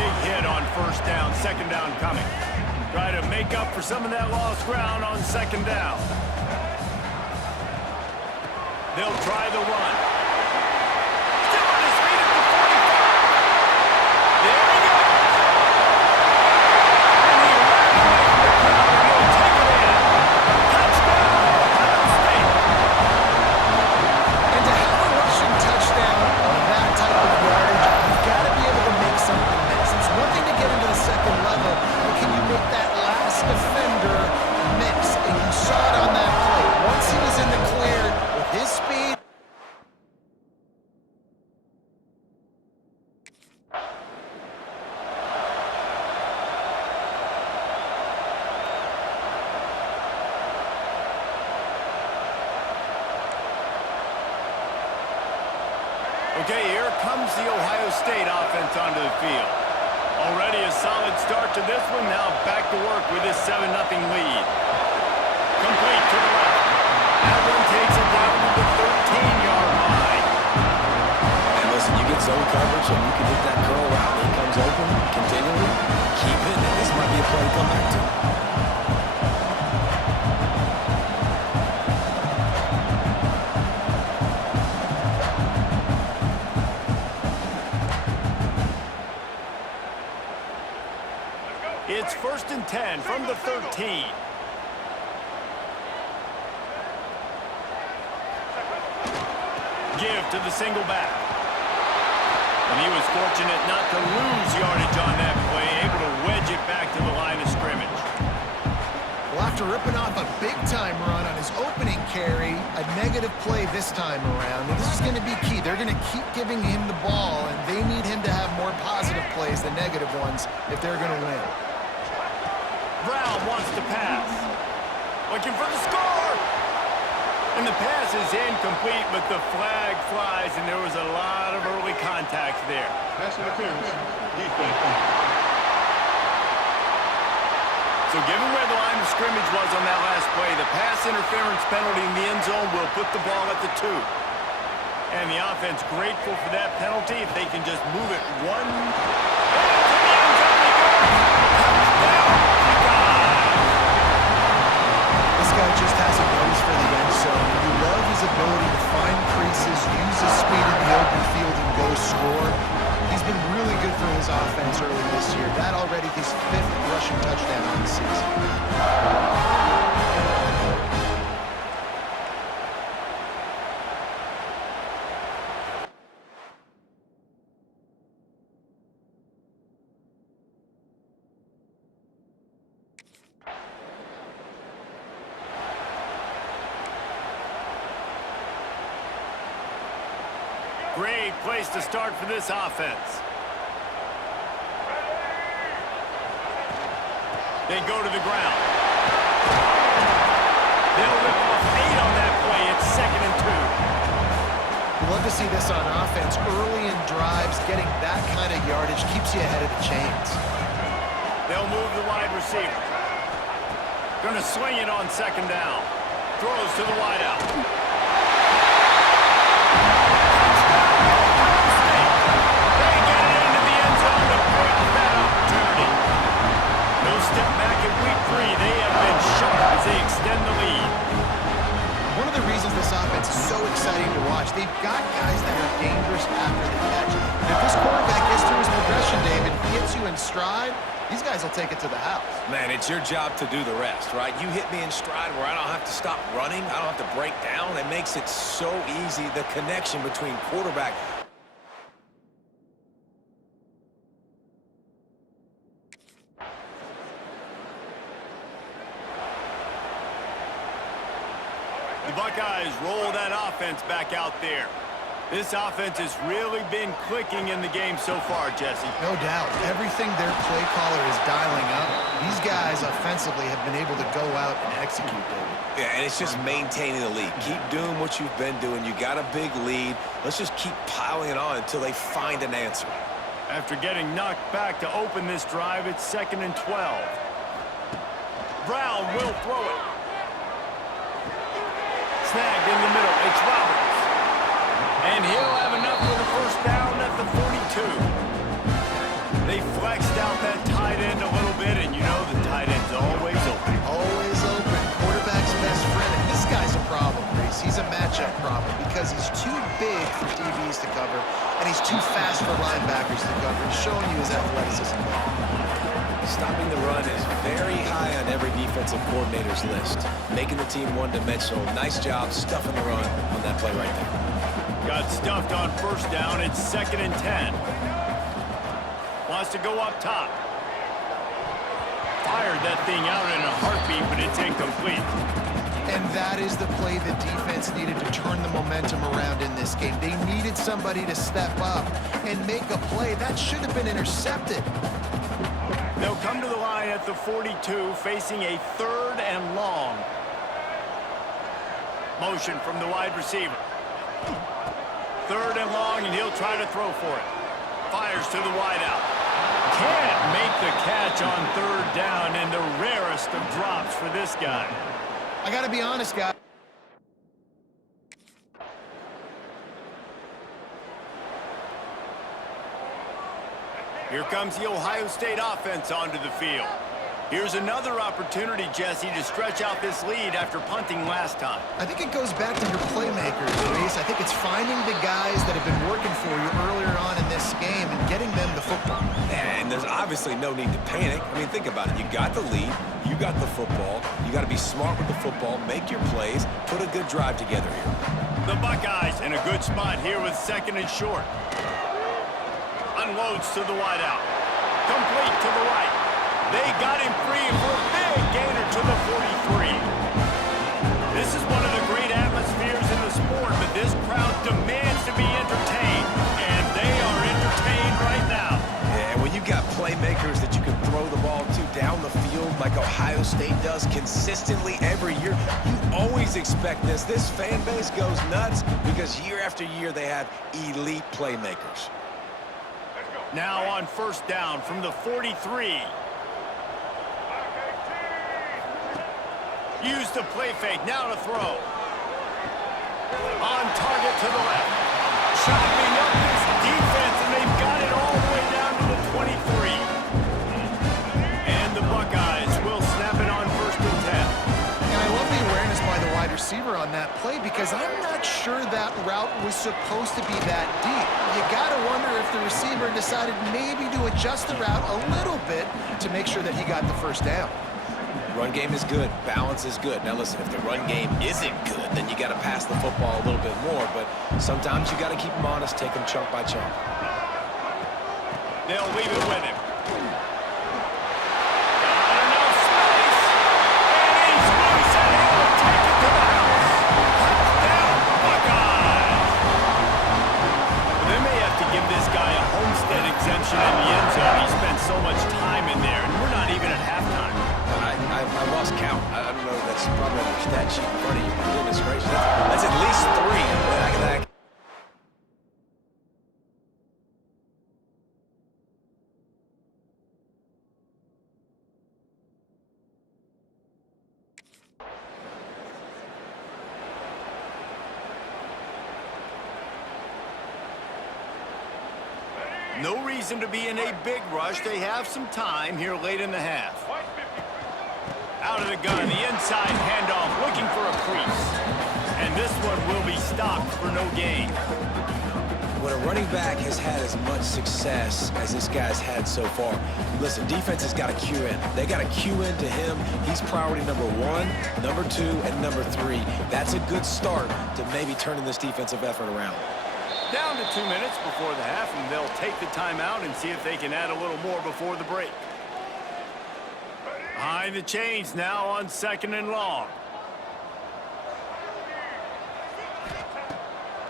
big hit on first down, second down coming. Try to make up for some of that lost ground on second down. They'll try the run. Still on his feet at the 45. There he goes. And he ran away from the crowd and he'll take it in. Touchdown, Ohio State. And to have a rushing touchdown on that type of yardage, you've got to be able to make something miss. It's one thing to get into the second level, but can you make that last defender miss? And you saw it on that play. Once he was in the clear with his speed. Okay, here comes the Ohio State offense onto the field. Already a solid start to this one. Now back to work with this 7-0 lead. Complete to the left. That one takes it down to the 13-yard line. And listen, you get zone coverage and you can hit that curl route and he comes open continually. Keep it, and this might be a play to come back to. It's 1st and 10 from the 13. Give to the single back. And he was fortunate not to lose yardage on that play, able to wedge it back to the line of scrimmage. Well, after ripping off a big-time run on his opening carry, a negative play this time around. And this is going to be key. They're going to keep giving him the ball, and they need him to have more positive plays than negative ones if they're going to win. Brown wants to pass. Looking for the score. And the pass is incomplete, but the flag flies, and there was a lot of early contact there. Pass interference. Defense. So given where the line of scrimmage was on that last play, the pass interference penalty in the end zone will put the ball at the 2. And the offense grateful for that penalty if they can just move it one. This guy just has a nose for the end zone. You love his ability to find creases, use his speed in the open field, and go score. He's been really good for his offense early this year. That already his 5th rushing touchdown on the season. Great place to start for this offense. They go to the ground. They'll rip off 8 on that play. It's 2nd and 2. Love to see this on offense. Early in drives, getting that kind of yardage keeps you ahead of the chains. They'll move the wide receiver. Going to swing it on 2nd down. Throws to the wideout. Step back in week 3. They have been sharp as they extend the lead. One of the reasons this offense is so exciting to watch, they've got guys that are dangerous after the catch. And if this quarterback gets through his progression, David, hits you in stride, these guys will take it to the house. Man, it's your job to do the rest, right? You hit me in stride where I don't have to stop running. I don't have to break down. It makes it so easy, the connection between quarterback. The Buckeyes roll that offense back out there. This offense has really been clicking in the game so far, Jesse. No doubt. Everything their play caller is dialing up, these guys offensively have been able to go out and execute, David. Yeah, and it's just maintaining the lead. Keep doing what you've been doing. You got a big lead. Let's just keep piling it on until they find an answer. After getting knocked back to open this drive, it's 2nd and 12. Brown will throw it. Snagged in the middle. It's Roberts. And he'll have enough for the first down at the 42. They flexed out that tight end a little bit, and you know the tight end's always open. Always open. Quarterback's best friend. And this guy's a problem, Reese. He's a matchup problem because he's too big for DBs to cover, and he's too fast for linebackers to cover. He's showing you his athleticism. Stopping the run is very high on every defensive coordinator's list. Making the team one-dimensional. Nice job stuffing the run on that play right there. Got stuffed on first down. It's 2nd and 10. Wants to go up top. Fired that thing out in a heartbeat, but it's incomplete. And that is the play the defense needed to turn the momentum around in this game. They needed somebody to step up and make a play. That should have been intercepted. They'll come to the line at the 42, facing a 3rd and long. Motion from the wide receiver. 3rd and long, and he'll try to throw for it. Fires to the wideout. Can't make the catch on 3rd down, and the rarest of drops for this guy. I got to be honest, guys. Here comes the Ohio State offense onto the field. Here's another opportunity, Jesse, to stretch out this lead after punting last time. I think it goes back to your playmakers, Reese. I think it's finding the guys that have been working for you earlier on in this game and getting them the football. And there's obviously no need to panic. I mean, think about it. You got the lead. You got the football. You got to be smart with the football, make your plays, put a good drive together here. The Buckeyes in a good spot here with 2nd and short. Unloads to the wideout. Complete to the right. They got him free for a big gainer to the 43. This is one of the great atmospheres in the sport, but this crowd demands to be entertained, and they are entertained right now. Yeah, and when you got playmakers that you can throw the ball to down the field like Ohio State does consistently every year, you always expect this. This fan base goes nuts because year after year they have elite playmakers. Now on 1st down from the 43. Used the play fake, now to throw. On target to the left. Chopping up this defense, and they've got it all the way down to the 23. And the Buckeyes will snap it on 1st and 10. And I love the awareness by the wide receiver on that play because I'm not sure that route was supposed to be that deep. You got to wonder if the receiver decided maybe to adjust the route a little bit to make sure that he got the 1st down. Run game is good. Balance is good. Now, listen, if the run game isn't good, then you got to pass the football a little bit more. But sometimes you got to keep them honest, take them chunk by chunk. They'll leave it with him. Got enough space. And he's loose, and he'll take it to the house. Touchdown, Buckeyes. They may have to give this guy a homestead exemption in the end zone. He spent so much time in there, and we're not even at halftime. I lost count. I don't know. That's probably on your stat sheet in front of you. Goodness gracious. That's at least 3. No reason to be in a big rush. They have some time here late in the half. Out of the gun, the inside handoff, looking for a crease. And this one will be stopped for no gain. When a running back has had as much success as this guy's had so far, listen, defense has got to cue in. They got to cue into him. He's priority number 1, number 2, and number 3. That's a good start to maybe turning this defensive effort around. Down to 2 minutes before the half, and they'll take the timeout and see if they can add a little more before the break. Behind the chains now on 2nd and long.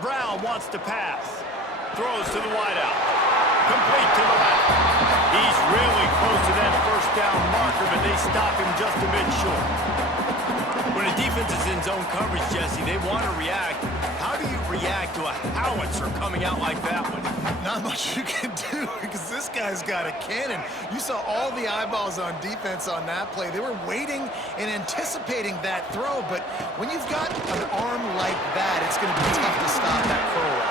Brown wants to pass. Throws to the wideout. Complete to the left. He's really close to that 1st down marker, but they stop him just a bit short. When a defense is in zone coverage, Jesse, they want to react. How do you react to a howitzer coming out like that one? Not much you can do because this guy's got a cannon. You saw all the eyeballs on defense on that play. They were waiting and anticipating that throw, but when you've got an arm like that, it's going to be tough to stop that curl.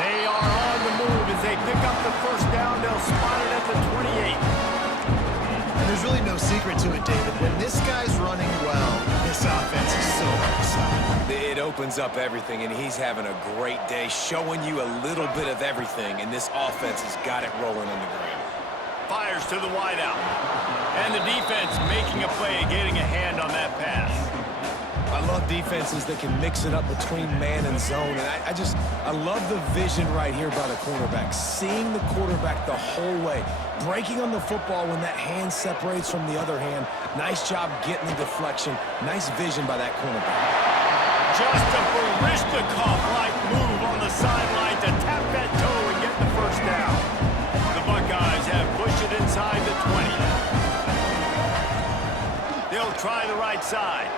They are on the move as they pick up the 1st down. They'll spot it at the 28. secret to it, David. When this guy's running well, this offense is so hard to stop. It opens up everything, and he's having a great day, showing you a little bit of everything, and this offense has got it rolling on the ground. Fires to the wideout. And the defense making a play, getting a hand on that pass. I love defenses that can mix it up between man and zone, and I love the vision right here by the cornerback, seeing the quarterback the whole way, breaking on the football when that hand separates from the other hand. Nice job getting the deflection. Nice vision by that cornerback. Just a Baryshnikov-like move on the sideline to tap that toe and get the first down. The Buckeyes have pushed it inside the 20. They'll try the right side.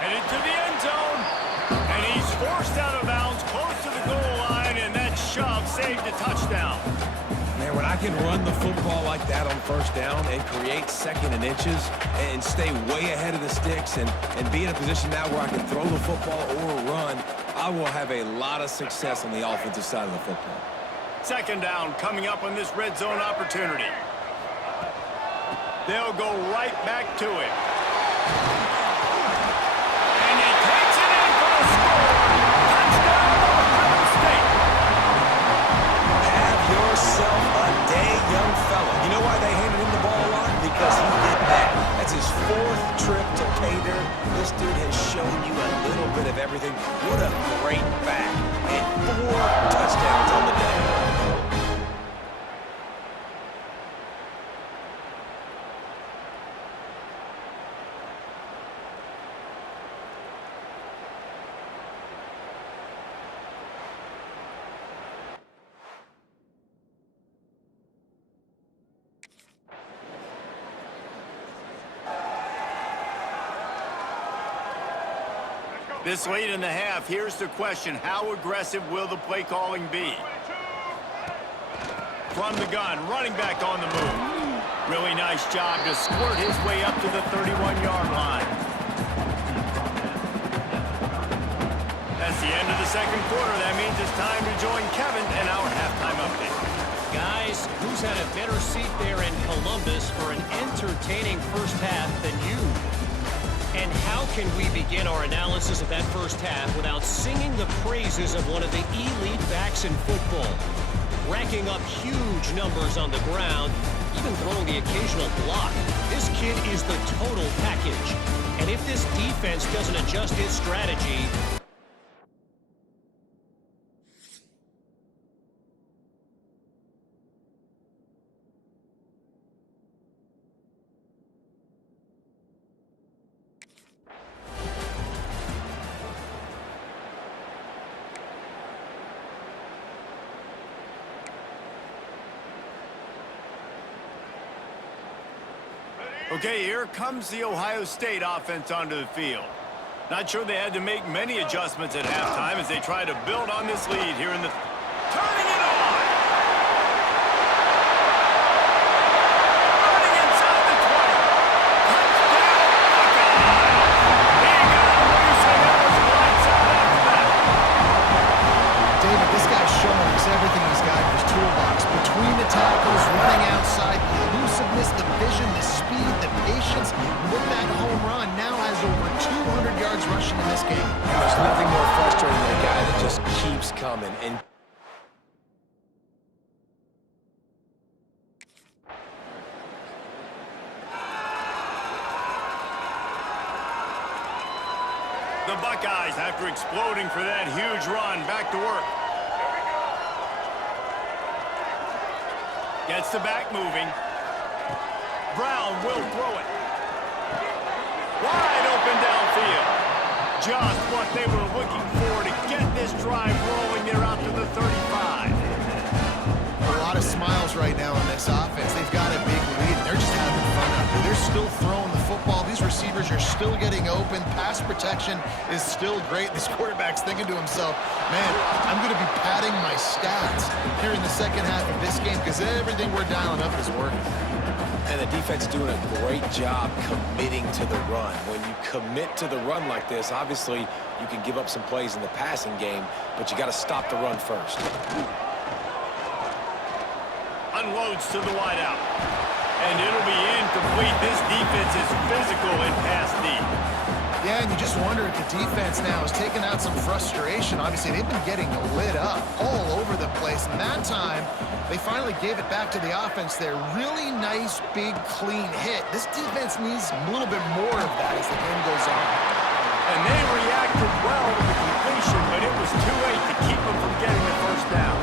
And into the end zone. And he's forced out of bounds close to the goal line, and that shove saved a touchdown. Man, when I can run the football like that on first down and create second and inches and stay way ahead of the sticks and be in a position now where I can throw the football or run, I will have a lot of success on the offensive side of the football. Second down coming up on this red zone opportunity. They'll go right back to it. And he takes it in for a score. Touchdown, Ohio State. Have yourself a day, young fella. You know why they handed him the ball a lot? Because he did that. That's his 4th trip to pay dirt. This dude has shown you a little bit of everything. What a great back. And 4 touchdowns on the day. This late in the half, here's the question. How aggressive will the play calling be? From the gun, running back on the move. Really nice job to squirt his way up to the 31-yard line. That's the end of the second quarter. That means it's time to join Kevin and our halftime update. Guys, who's had a better seat there in Columbus for an entertaining first half than you? And how can we begin our analysis of that first half without singing the praises of one of the elite backs in football? Racking up huge numbers on the ground, even throwing the occasional block. This kid is the total package. And if this defense doesn't adjust its strategy, Okay, here comes the Ohio State offense onto the field. Not sure they had to make many adjustments at halftime as they try to build on this lead here in the... Turning it on! Running inside the 20. Touchdown, Buckeyes! He got loose and it was lights out after that. David, this guy's showing us everything he's got in his toolbox. Between the tackles, running outside, the elusiveness, the vision, the speed, the patience. With that home run, now has over 200 yards rushing in this game. There's nothing more frustrating than a guy that just keeps coming. And The Buckeyes, after exploding for that huge run, back to work. Gets the back moving. Brown will throw it. Wide open downfield. Just what they were looking for to get this drive rolling. They're out to the 35. A lot of smiles right now on this offense. They've got a big lead, and they're just having fun out there. They're still throwing the football. These receivers are still getting open. Pass protection is still great. This quarterback's thinking to himself, man, I'm going to be padding my stats here in the second half of this game because everything we're dialing up is working. And the defense doing a great job committing to the run. When you commit to the run like this, obviously you can give up some plays in the passing game, but you got to stop the run first. Unloads to the wideout. And it'll be incomplete. This defense is physical and pass deep. Yeah, and you just wonder if the defense now is taking out some frustration. Obviously, they've been getting lit up all over the place. And that time, they finally gave it back to the offense there. Really nice, big, clean hit. This defense needs a little bit more of that as the game goes on. And they reacted well to the completion, but it was too late to keep them from getting the first down.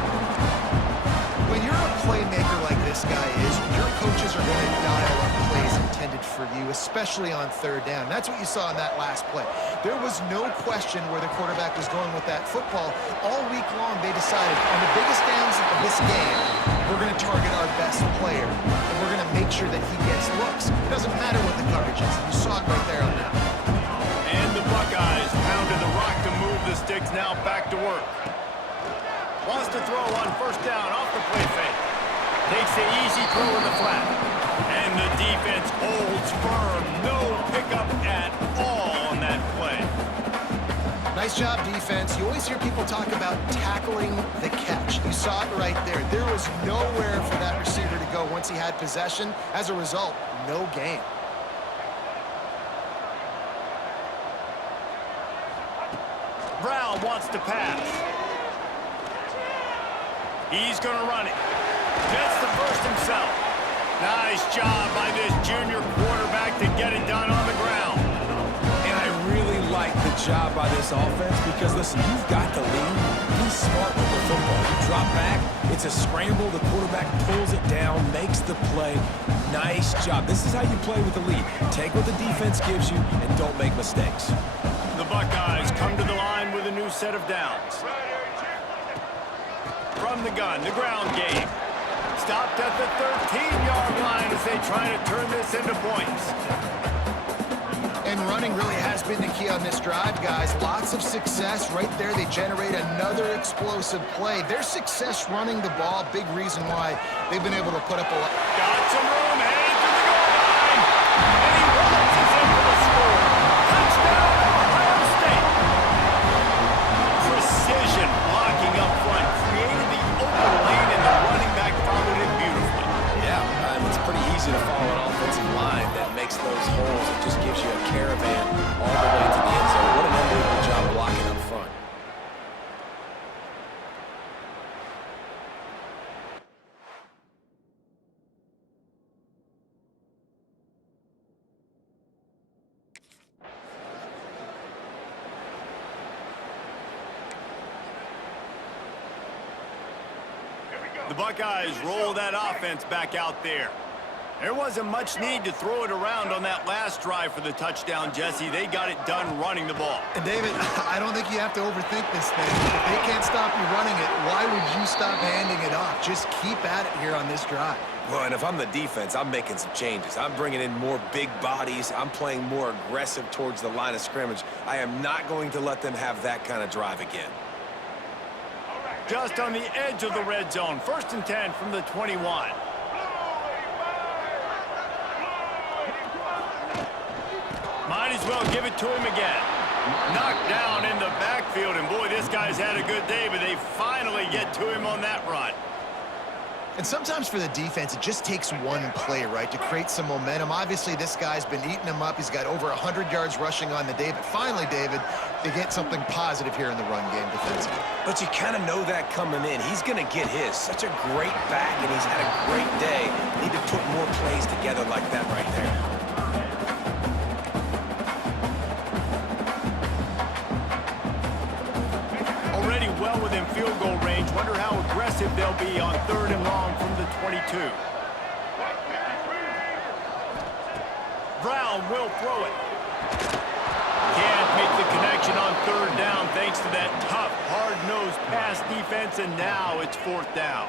When you're a playmaker like this guy is, your coaches are going to dial up plays intended for you, especially on third down. That's what you saw in that last play. There was no question where the quarterback was going with that football. All week long, they decided on the biggest downs of this game, we're going to target our best player, and we're going to make sure that he gets looks. It doesn't matter what the coverage is. You saw it right there on that. And the Buckeyes pounded the rock to move the sticks, now back to work. Wants to throw on first down off the play fake. Takes the easy throw in the flat. And the defense holds firm. No pickup at all on that play. Nice job, defense. You always hear people talk about tackling the catch. You saw it right there. There was nowhere for that receiver to go once he had possession. As a result, no gain. Brown wants to pass. He's going to run it. Gets the first himself. Nice job by this junior quarterback to get it done on the ground. And I really like the job by this offense because, listen, you've got the lead. Be smart with the football. You drop back, it's a scramble. The quarterback pulls it down, makes the play. Nice job. This is how you play with the lead. Take what the defense gives you and don't make mistakes. The Buckeyes come to the line with a new set of downs. From the gun, the ground game. Stopped at the 13-yard line as they try to turn this into points. And running really has been the key on this drive, guys. Lots of success right there. They generate another explosive play. Their success running the ball, big reason why they've been able to put up a lot. Got some room, headed to the goal line. And he waltzes in for the score. Touchdown, Ohio State. Precision blocking up front. Created the open lane, and the running back followed it beautifully. Yeah, it's pretty easy to follow an offensive line that makes those holes. It just gives you a caravan all the way to the end zone. What an unbelievable job blocking up front. The Buckeyes roll that offense back out there. There wasn't much need to throw it around on that last drive for the touchdown, Jesse. They got it done running the ball. And David, I don't think you have to overthink this thing. If they can't stop you running it, why would you stop handing it off? Just keep at it here on this drive. Well, and if I'm the defense, I'm making some changes. I'm bringing in more big bodies. I'm playing more aggressive towards the line of scrimmage. I am not going to let them have that kind of drive again. Just on the edge of the red zone. 1st and 10 from the 21. Might as well give it to him again. Knocked down in the backfield, and boy, this guy's had a good day, but they finally get to him on that run. And sometimes for the defense, it just takes one play, right, to create some momentum. Obviously, this guy's been eating them up. He's got over 100 yards rushing on the day. But finally, David, they get something positive here in the run game defensively. But you kind of know that coming in. He's going to get his. Such a great back, and he's had a great day. Need to put more plays together like that right there. Already well within field goal range. Wonder how aggressive they'll be on 3rd and long from the 22. Brown will throw it. Can't make the connection on 3rd down thanks to that tough, hard-nosed pass defense, and now it's 4th down.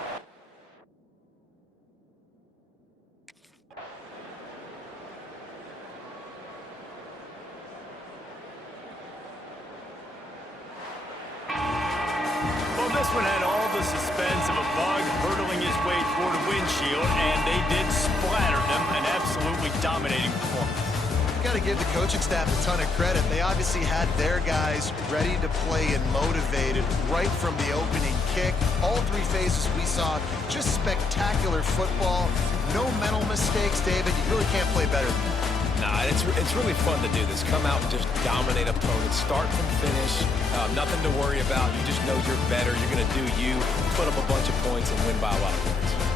Well, this one had all the suspense of a bug hurtling his way toward a windshield, and they did splatter them, an absolutely dominating performance. you got to give the coaching staff a ton of credit. They obviously had their guys ready to play and motivated right from the opening kick. All three phases we saw just spectacular football. No mental mistakes, David. You really can't play better than that. Nah, it's really fun to do this. Come out and just dominate opponents, start from finish. Nothing to worry about. You just know you're better. You're going to do you, put up a bunch of points, and win by a lot of points.